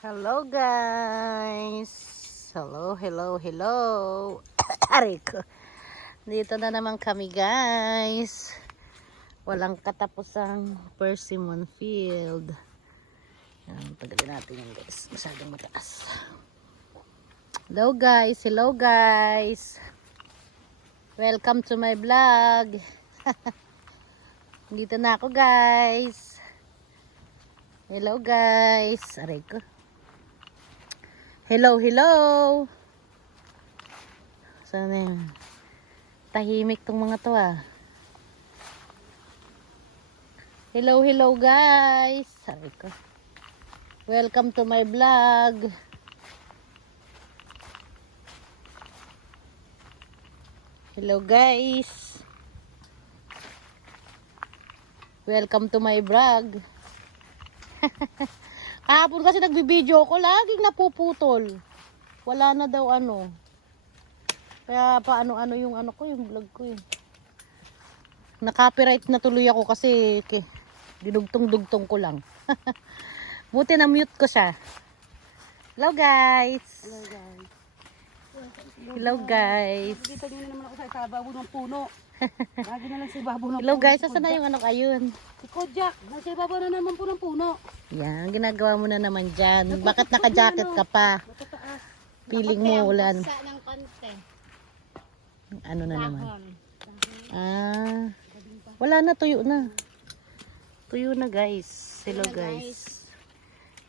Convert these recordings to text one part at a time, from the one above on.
Hello guys! Hello. Aray ko. Dito na naman kami guys. Walang katapusang persimmon field. Yan, tagalin natin yan guys. Masyadong mataas. Hello guys! Welcome to my vlog. Dito na ako guys. Hello guys. Aray ko. Hello. Sana yan. Tahimik tong mga to ah. Hello guys. Sabi ko. Welcome to my vlog. Hello guys. Welcome to my vlog. Kahapon kasi nagbibideo ko, laging napuputol. Wala na daw ano. Kaya paano-ano yung ano ko, yung vlog ko eh. Na-copyright na tuloy ako kasi dinugtong-dugtong ko lang. Buti na mute ko siya. Hello guys. Dito nyo na naman ako sa ibabaw ng puno. Lagi na lang sa ibabaw ng puno. Hello guys, saan na yung ano ayun? Si Kojak, nasa ibabaw na naman po ng puno. Yan, ginagawa mo na naman dyan. Bakit naka-jacket ka pa? Matataas. Feeling mo ulan. Sa ng konti. Ano na naman? Dahon. Ah, wala na, tuyo na. Tuyo na guys. Hello guys.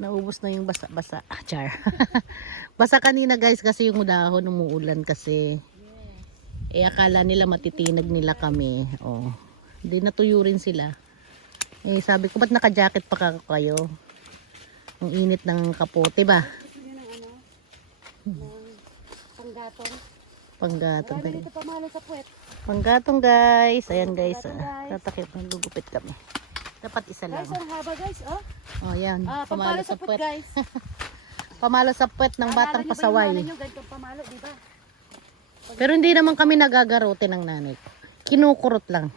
Naubos na yung basa-basa. Ah, char. Basa kanina guys kasi yung dahon umuulan kasi. Eh akala nila matitinag nila kami. Oh. Hindi natuyo rin sila. Eh sabi ko ba't naka-jacket pa kayo? Ang init ng kapote ba? Yun ang ano, panggatong. Panggatong. Marami dito pamalo sa puwet. Panggatong guys. Ayan guys. Panggatong, guys. Tatakip ng lugupit kami. Dapat isa lang. Guys, ang haba guys, oh. Oh, yan. Pamalo sa puwet guys. Pamalo sa puwet ng batang pasaway. Nyo, ganitong pamalo, di ba? Pero hindi naman kami nagagarote ng nanay ko. Kinukurot lang.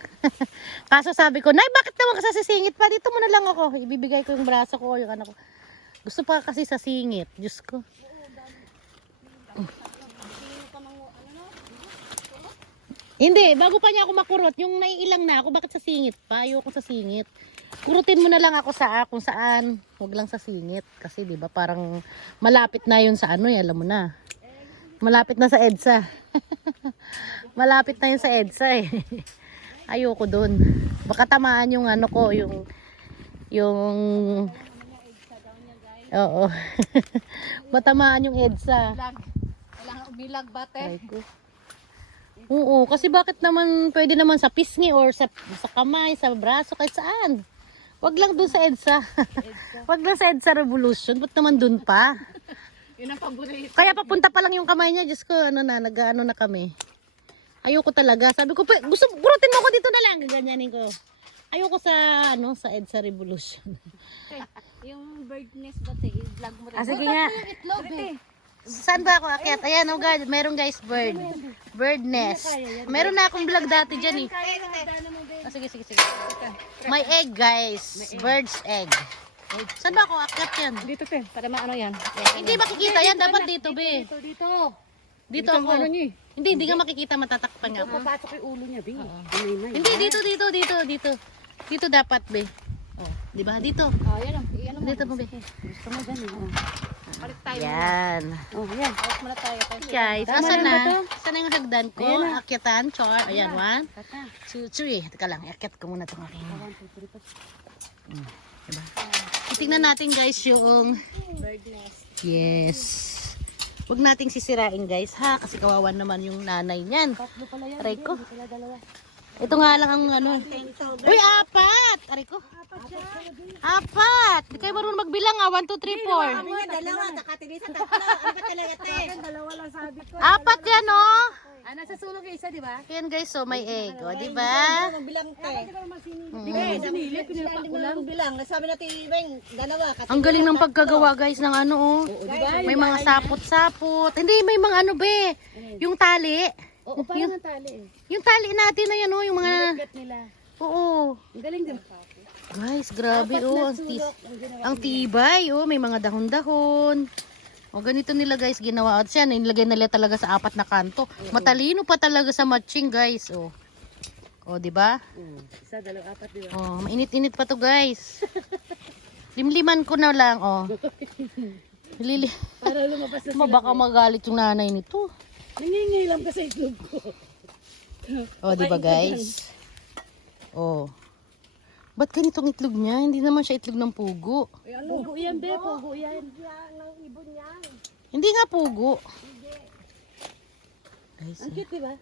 Kaso sabi ko, Nay, bakit naman kasi sisingit pa? Dito mo na lang ako. Ibibigay ko yung braso ko o yung anak ko. Gusto pa kasi sa singit. Diyos ko. Hindi, bago pa niya ako makurot, yung naiilang na ako, bakit sa singit pa? Ayoko sa singit. Kurutin mo na lang ako sa kung saan. Huwag lang sa singit. Kasi di ba parang malapit na yun sa ano, alam mo na. Malapit na sa EDSA. Malapit na yun sa EDSA eh. Ayoko dun. Baka tamaan yung ano ko, yung oo. Matamaan yung EDSA. Kailangan umilag bate. Ay ko. Oo, kasi bakit naman pwede naman sa pisngi or sa kamay, sa braso, kahit saan. Wag lang dun sa EDSA. Wag lang sa EDSA Revolution. Ba't naman dun pa? Yun ang paborito. Kaya papunta pa lang yung kamay niya. Diyos ko, nag-ano na kami. Ayoko talaga. Sabi ko, gusto, burutin mo ako dito na lang. Gaganyanin ko. Ayoko sa EDSA Revolution. Yung bird nest bate, i-vlog mo rin. Sige nga. Yung itlog eh. Saan ba ako akyat? Ayan, oh God, meron guys, bird nest. Meron na akong vlog dati dyan eh. Sige. May egg guys. Bird's egg. Saan ba ako akyat yan? Dito te, para maano yan. Hindi makikita yan. Dapat dito, be. Dito. Dito ako. Hindi nga makikita. Matatakpan nga ako. Papasok yung ulo niya, Bi. Hindi, dito. Dito dapat, be. Oh, di ba? Dito. Oh, yan o. Yan Dito mo, be. Gusto mo dyan, eh. Palit tayo. Yan. Oh, yan. Palit muna tayo. Guys, Tama asan na ba to? na? Saan na yung hagdan ko? Akyatan, char. Ayan, 1, Tata. 2, 3. Teka lang, akyat ko muna itong aking. 1, 2, 3, 4. Diba? Tingnan natin guys yung Bird nest. yes. Huwag nating sisirain guys ha kasi kawawan naman yung nanay niyan. Tatlo pala yan. Aray ko. Pala dalawa. Ito nga lang ang ano. Uy, 4. Aray ko. 4. Di kayo marunong magbilang 1, 2, 3, 4. Nga, dalawa. Nakatilisa tatlo. Ano ba talaga te? Dalawa lang sabi ko. 4 yan oh. Nasa sulog yung isa, di ba? Yan guys so may egg oh, di ba? Bilang te. Di ba? Sinili, pinilapa ko lang. Bilang. Sabi natin, Ibeng, dalawa. Ang galing ng pagkagawa guys ng ano oh. May mga sapot-sapot. Hindi may mga ano be. Yung tali. Oo, parang ang tali eh. Yung tali natin na yan oh, yung mga Gat nila. oo. Ang galing din. Guys, grabe oh. Ang tibay oh. May mga dahon-dahon. O ganito nila guys ginawa. At siya, nilagay nila talaga sa 4 na kanto. Matalino pa talaga sa matching guys. O, o di ba? Isa, 2, 4, di ba? O, mainit-init pa to guys. Limliman ko na lang. O. Para lumabas na sila. Baka magalit yung nanay nito. Nangingay lang kasi itlog ko. O, di ba guys? O. Ba't ganitong itlog niya? Hindi naman siya itlog ng pugo. Pugo yan, be. Pugo yan. Hindi nga pugo. Guys, Ang cute, di ba?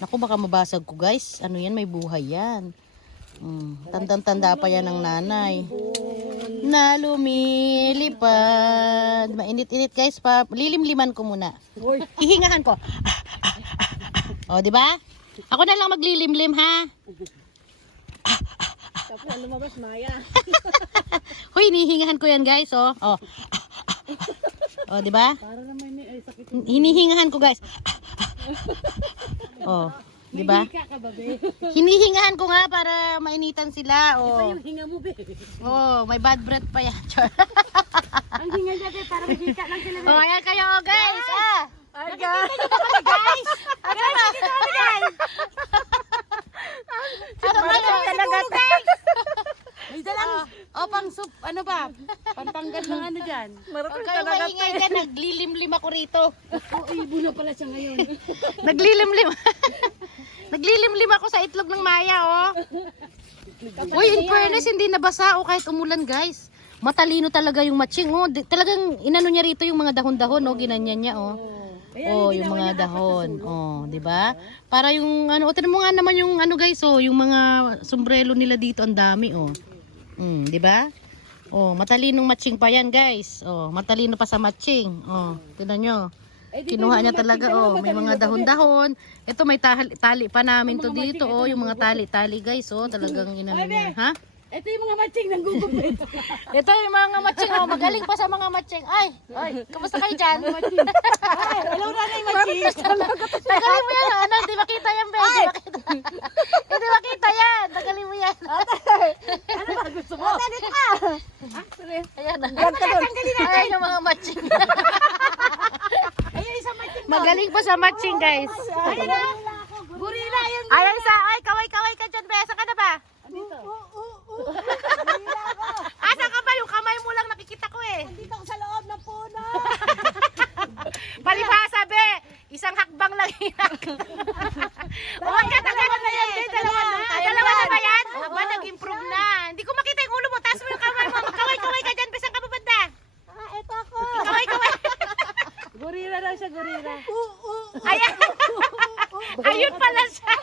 naku, baka mabasag ko guys. Ano yan? May buhay yan. Tandang-tanda pa yan ng nanay. Na lumilipad. Mainit-init guys pa. Lilimliman ko muna. Hihingahan ko. O, di ba? Ako na lang maglilimlim ha. Tapos lumabas, Maya. Hoy, hinihingahan ko yan guys, oh. Oh. Oh, di ba? Para naman ay sakit. Hinihingahan ko guys. Oh, di ba? Hika ka ba, be? Hinihingahan ko nga para mainitan sila, oh. Yung hinga mo, be. Oh, may bad breath pa yan. Ang hinga niya, be. Para mahika lang sila, be. Oh, ayan kayo, guys. Ah. Ay, guys. Guys, guys. Ano ba yung talaga, guys? May dalang. Oh, pang soup, ano ba? Pantanggal ng ano dyan. Huwag kayong maingay ka, naglilimlim ako rito. Oh, ibo na pala siya ngayon. Naglilimlim. Naglilimlim ako sa itlog ng Maya, oh. Uy, in fairness, hindi nabasa, oh, kahit umulan, guys. Matalino talaga yung matching, oh. Talagang inano niya rito yung mga dahon-dahon, oh, ginanyan niya, oh. Oh, yung mga dahon. Oh, 'di ba? Para yung ano, tingnan mo nga naman yung ano guys, oh, yung mga sombrero nila dito ang dami, oh. 'Di ba? Oh, matalinong matching pa 'yan, guys. Oh, matalino pa sa matching. Oh, tingnan nyo. Kinuha niya talaga, oh, may mga dahon-dahon. Ito may tali pa namin to dito, oh, yung mga tali-tali, guys, oh, talagang inano niya, ha? Ito yung mga matching ng gugupit. Ito yung mga matching, oh, magaling pa sa mga matching. Ay, kamusta kayo dyan? Ay, alam na na yung matching. Tagalin mo yan, ano, di makita yan, be. Di makita. Hindi makita yan. Tagalin mo yan. Ano ba gusto mo? Dito ka. Ayan na. Ayan yung mga matching. Ayun, isang matching. Magaling pa sa matching, guys. Ayun na. Gorilla yun. Ayan sa, ay, kaway-kaway ka dyan, be. Saan ka na ba? Dito. Asa ka ba? Yung kamay mo lang nakikita ko eh. Dito ako sa loob ng puno. Palibhasa, be. Isang hakbang lang hinak. Huwag ka dalawa na yan, be. Dalawa na. Dalawa na ba yan? Aba, nag-improve na. Hindi ko makita yung ulo mo. Taas mo yung kamay mo. Kaway-kaway ka dyan, be. Saan ka babanda? Ito ako. Kaway-kaway. Gorilla daw siya, gorilla. Ayan. Ayun pala siya.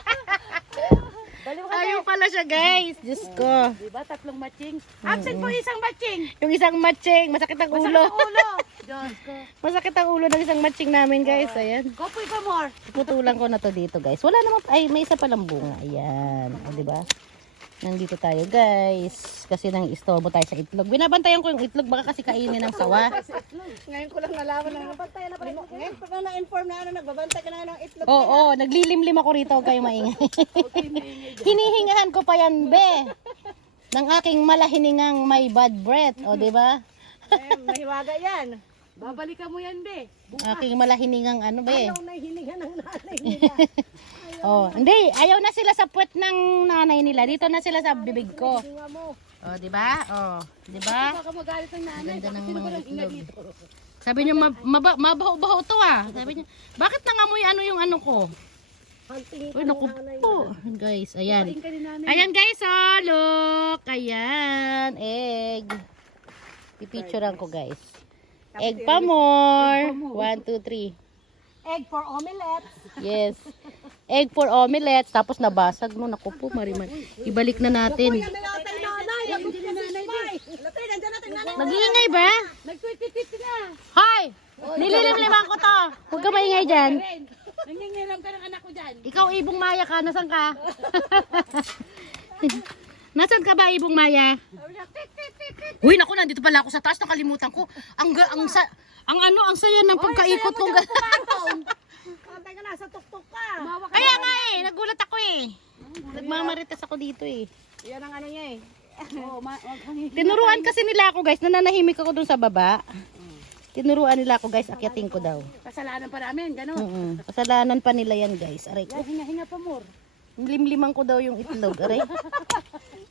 Ayun pala siya, guys. Diyos ko. Diba, 3 matching? Absent po isang matching. Yung isang matching. Masakit ang ulo. Ulo. Diyos ko. Masakit ang ulo ng isang matching namin, guys. Ayan. Kopoy ka more. Putulan ko na to dito, guys. Wala naman. Ay, may isa palang bunga. Ayan. O, diba? Nandito tayo, guys. Kasi nang istorbo tayo sa itlog. Binabantayan ko yung itlog. Baka kasi kainin ng sawa. Ngayon ko lang nalaman na nagbantay na pala. Ngayon ko lang na-inform na ano, nagbabantay ka na ng itlog. Oo, naglilimlim ako rito. Huwag kayong maingay. Hinihingahan ko pa yan, be. Ng aking malahiningang may bad breath. O, diba? Mahiwaga yan. Babalikan mo yan, be. Aking malahiningang ano, be. Ayaw na hininga ng nanay nila. Oh, hindi, ayaw na sila sa puwet ng nanay nila. Dito na sila sa bibig ko. Hinga mo. Oh, 'di ba? Oh, 'di ba? Baka magalit ang nanay. Ganda ng Sino mga ba lang inga itlog. dito? Sabi niya mabaho-baho 'to ah. Sabi niya, "Bakit nangamoy ano yung ano ko?" Hunting Uy, naku po. Guys, ayan. Paing ka ni nanay. Ayan guys, oh, look. Ayan, egg. Pipicturean ko guys. Egg pa more. 1 2 3. Egg for omelette. Yes. Egg for omelette. Tapos nabasag no. Naku po, Mariman. Ibalik na natin. Yan na natin nanay. Nandiyan na nanay. Latay, nandiyan natin nanay. Nag-iingay ba? Nagtwit-twit na. Hoy! Nililimliman ko to. Huwag ka maingay dyan. Nangingilam ka ng anak ko dyan. Ikaw, Ibong Maya ka. Nasaan ka? Nasaan ka ba, Ibong Maya? Uy, naku, nandito pala ako sa taas. Nakalimutan ko. Ang saya ng pagkaikot ko. Antay ka na, sa tuktok ka. Kaya nga eh, nagulat ako eh. Nagmamarites ako dito eh. Yan ang ano niya eh. Oo, Tinuruan kasi nila ako guys, nananahimik ako dun sa baba. Tinuruan nila ako guys, akyatin ko daw. kasalanan pa namin, gano'n. Kasalanan pa nila yan guys. Aray ko. Hinga-hinga pa more. Limliman ko daw yung itlog. Aray.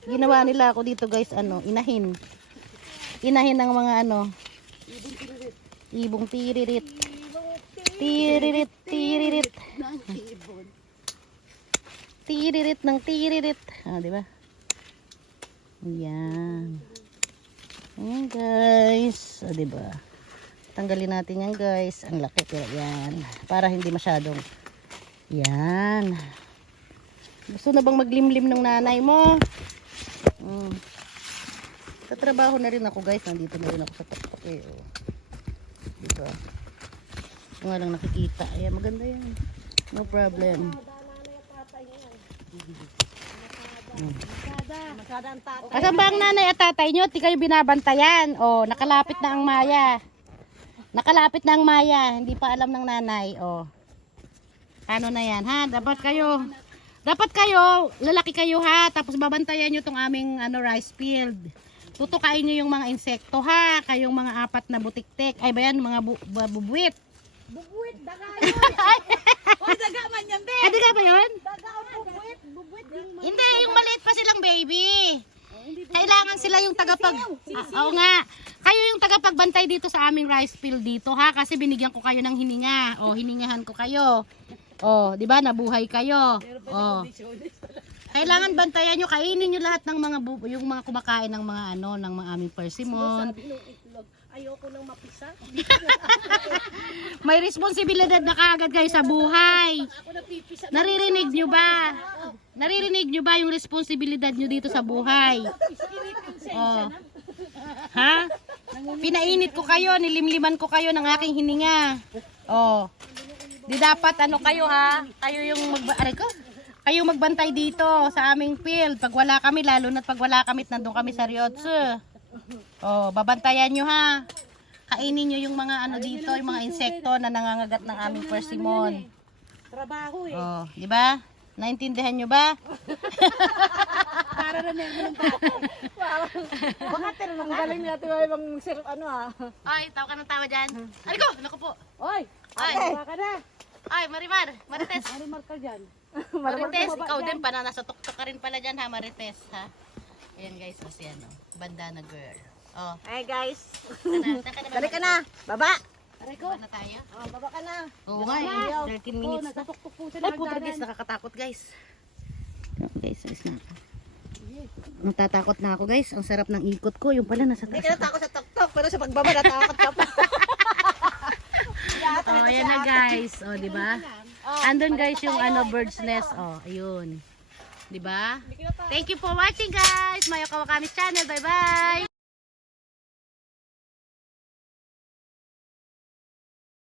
Ginawa nila ako dito guys, inahin. Inahin ng mga ibong tiririt. Tiririt, tiririt. Tiririt ng tiririt. Di ba? Yan. Ayan guys. Di ba? Tanggalin natin yan guys. Ang laki pero yan. Para hindi masyadong. Yan. Gusto na bang maglimlim ng nanay mo? Tatrabaho na rin ako guys. Nandito na rin ako sa tuktok eh. Diba? Kung nga lang nakikita. Ayan, maganda yan. No problem. Masada ang tatay. Asan ba ang nanay at tatay nyo? Di kayo binabantayan. Nakalapit na ang Maya. Nakalapit na ang Maya. Hindi pa alam ng nanay. Ano na yan ha? Dapat kayo, lalaki kayo ha. Tapos babantayan nyo tong aming rice field. Tutukain nyo yung mga insekto ha. Kayong mga 4 na butiktik. Ay ba yan? Mga bubuwit. Bubuit, daga yun. Oy, daga man yan, be. Daga ba yun? Daga o bubuit. Bubuit yung Hindi, yung maliit pa silang baby. Kailangan sila yung oo nga. Kayo yung tagapagbantay dito sa aming rice field dito ha. Kasi binigyan ko kayo ng hininga. Hiningahan ko kayo. Di ba? Nabuhay kayo. Kailangan bantayan nyo, kainin nyo lahat ng mga yung mga kumakain ng mga ng mga aming persimmon. ayoko nang mapisa. May responsibilidad na kaagad kayo sa buhay. Naririnig nyo ba? Naririnig nyo ba yung responsibilidad nyo dito sa buhay? Ha? Pinainit ko kayo, nilimliman ko kayo ng aking hininga. Di dapat kayo ha? Kayo yung kayo magbantay dito sa aming field. Pag wala kami, lalo na pag wala kami, nandun kami sa Ryotsu. Babantayan nyo ha. Kainin nyo yung mga dito, yung mga insekto na nangangagat ng aming persimmon. Trabaho eh. Di ba? Naintindihan nyo ba? Para na yan ng tatay. Ang galing natin ay bang Ay, tawa ka ng tawa dyan. Ay ko, naku po. Oy, Ay, baka na. ay, Marimar, Marites. Marimar ka dyan. Marites, ikaw din pa na nasa tuktok ka rin pala dyan ha, Marites ha. Ayan guys, kasi bandana girl. Ay guys. Dali Dali ka na. Baba. Baba na tayo. Baba ka na. Oo nga eh, 13 minutes na. Natatuktok po sila Ay, ng puta guys, danan. nakakatakot guys. Guys, alis na ako. Natatakot na ako guys. Ang sarap ng ikot ko. Yung pala nasa Hindi taas. ka natakot sa tuktok, pero sa pagbaba natakot ka pa. Ayan na guys. Di ba? Andun guys yung bird's nest. Ayun. Di ba? Thank you for watching guys. Mayo Kawakamis channel. Bye bye.